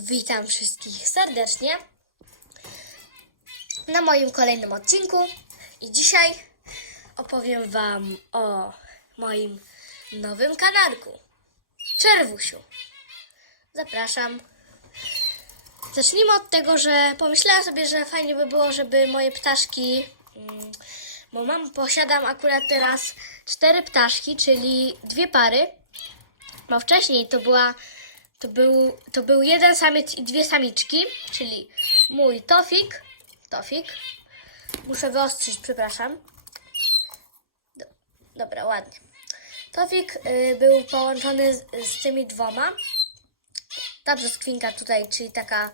Witam wszystkich serdecznie na moim kolejnym odcinku i dzisiaj opowiem Wam o moim nowym kanarku Czerwusiu. Zapraszam. Zacznijmy od tego, że pomyślałam sobie, że fajnie by było, żeby moje ptaszki, mm, bo mam, posiadam akurat teraz cztery ptaszki, czyli dwie pary, bo wcześniej to była, to był, to był jeden samiec i dwie samiczki, czyli mój Tofik, Tofik, muszę wyostrzyć, przepraszam. Do, dobra, ładnie. Tofik y, był połączony z, z tymi dwoma. Ta brzoskwinka tutaj, czyli taka,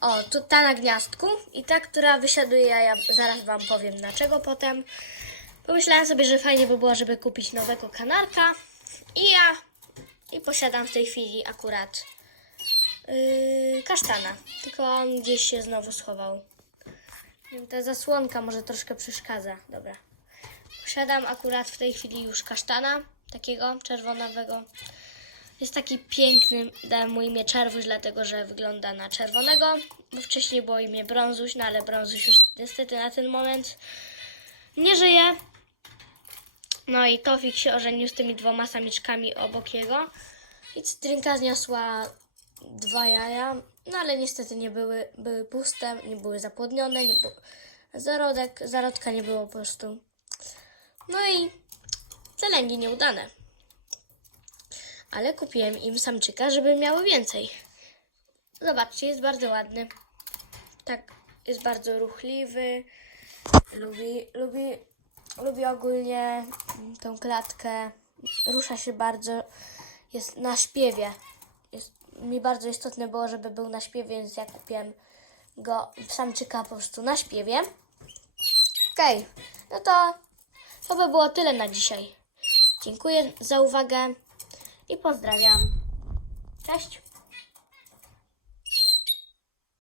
o, tu, ta na gniazdku i ta, która wysiaduje jaja, zaraz Wam powiem dlaczego potem. Pomyślałam sobie, że fajnie by było, żeby kupić nowego kanarka i ja i posiadam w tej chwili akurat yy, kasztana. Tylko on gdzieś się znowu schował. Ta zasłonka może troszkę przeszkadza. Dobra. Posiadam akurat w tej chwili już kasztana, takiego czerwonowego. Jest taki piękny, dałem mu imię Czerwuś, dlatego że wygląda na czerwonego, bo wcześniej było imię Brązuś, no ale Brązuś już niestety na ten moment nie żyje. No i Tofik się ożenił z tymi dwoma samiczkami obok jego. I cytrynka zniosła dwa jaja, no ale niestety nie były, były puste, nie były zapłodnione, nie było, zarodek, zarodka nie było po prostu. No i zelenie nieudane. Ale kupiłem im samczyka, żeby miały więcej. Zobaczcie, jest bardzo ładny. Tak, jest bardzo ruchliwy. Lubi, lubi, lubi ogólnie mm, tą klatkę. Rusza się bardzo. Jest na śpiewie. Jest, mi bardzo istotne było, żeby był na śpiewie, więc ja kupiłem go samczyka po prostu na śpiewie. Okej, no to to by było tyle na dzisiaj. Dziękuję za uwagę i pozdrawiam. Cześć!